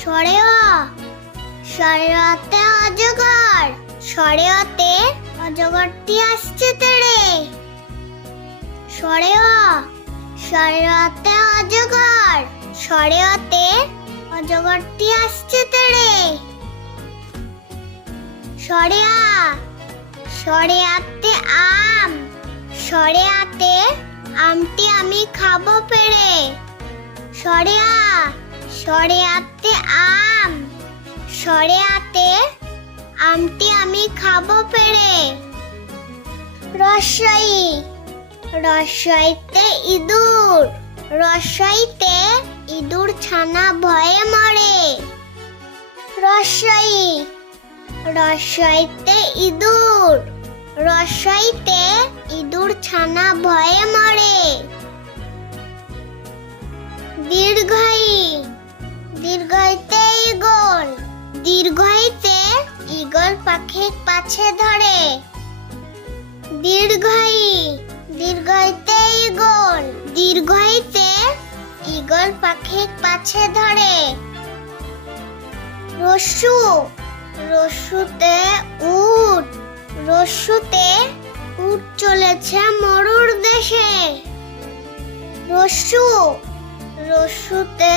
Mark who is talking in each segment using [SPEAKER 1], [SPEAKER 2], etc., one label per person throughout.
[SPEAKER 1] সরে অ অজগর। সরে অতে অজগরটি আসছে তেড়ে। সরে অ অজগর। সরে অজগরটি আসছে তেড়ে। সরে আ সরে আতে আম। সরে আতে আমটি আমি খাব পেড়ে। সরে আ সরে আতে আম। সরে আতে আমটি আমি খাব পেড়ে। রসই, রসইতে ইঁদুর রসইতে ইঁদুর ছানা ভয়ে মরে। রসই, রসইতে ইঁদুর রসইতে ইঁদুর ছানা ভয়ে দীর্ঘইতে ইগল পাখি পাছে ধরে। দীর্ঘই দীর্ঘইতে ইগল দীর্ঘইতে ইগল পাখি পাছে ধরে। রস্যু রস্যুতে উট রস্যুতে উট চলেছে মরুর দেশে। রস্যু রস্যুতে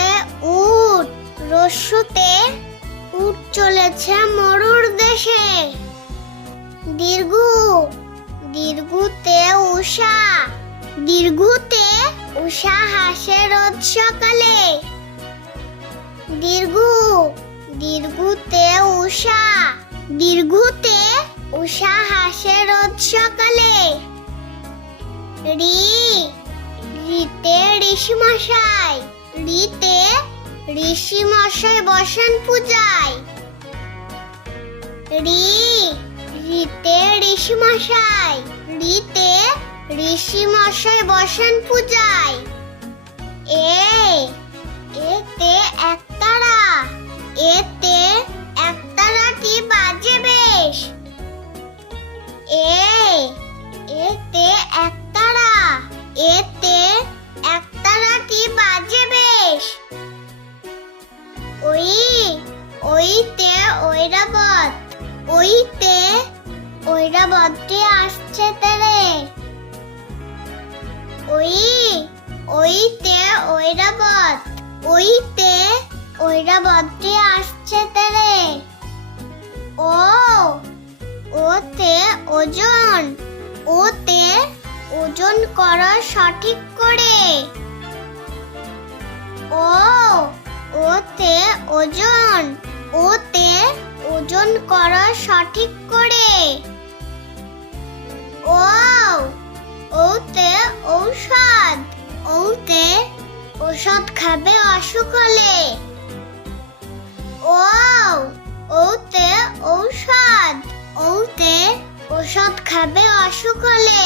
[SPEAKER 1] উট রস্যুতে উট চলেছে মরুর দেশে। দীর্ঘু, দীর্ঘুতে উষা দীর্ঘুতে উষা হাসে রোজ সকালে। দীর্ঘু, দীর্ঘুতে উষা দীর্ঘুতে উষা হাসে রোজ সকালে। রি, রিতে ঋষি মশাই রিতে ঋষি মশাই বসেন পূজায়। রি, রিতে ঋষি মশাই রিতে ঋষি মশাই বসেন পূজায়। এ, এতে একতারা, এতে ওইতে ঐরাবত ওইতে ঐরাবতটি আসছে তেরে। ওই, ওইতে ঐরাবত ওইতে ঐরাবতটি আসছে তেরে। ও, ওতে ওজন ওতে ওজন করা সঠিক করে। ও, ওতে ওজন ওতে ওজন করা সঠিক করে। ও ওতে ঔষধ। ওতে ওষুধ খাবে অসুখ হলে। ও ওতে ঔষধ। ওতে ওষুধ খাবে অসুখ হলে।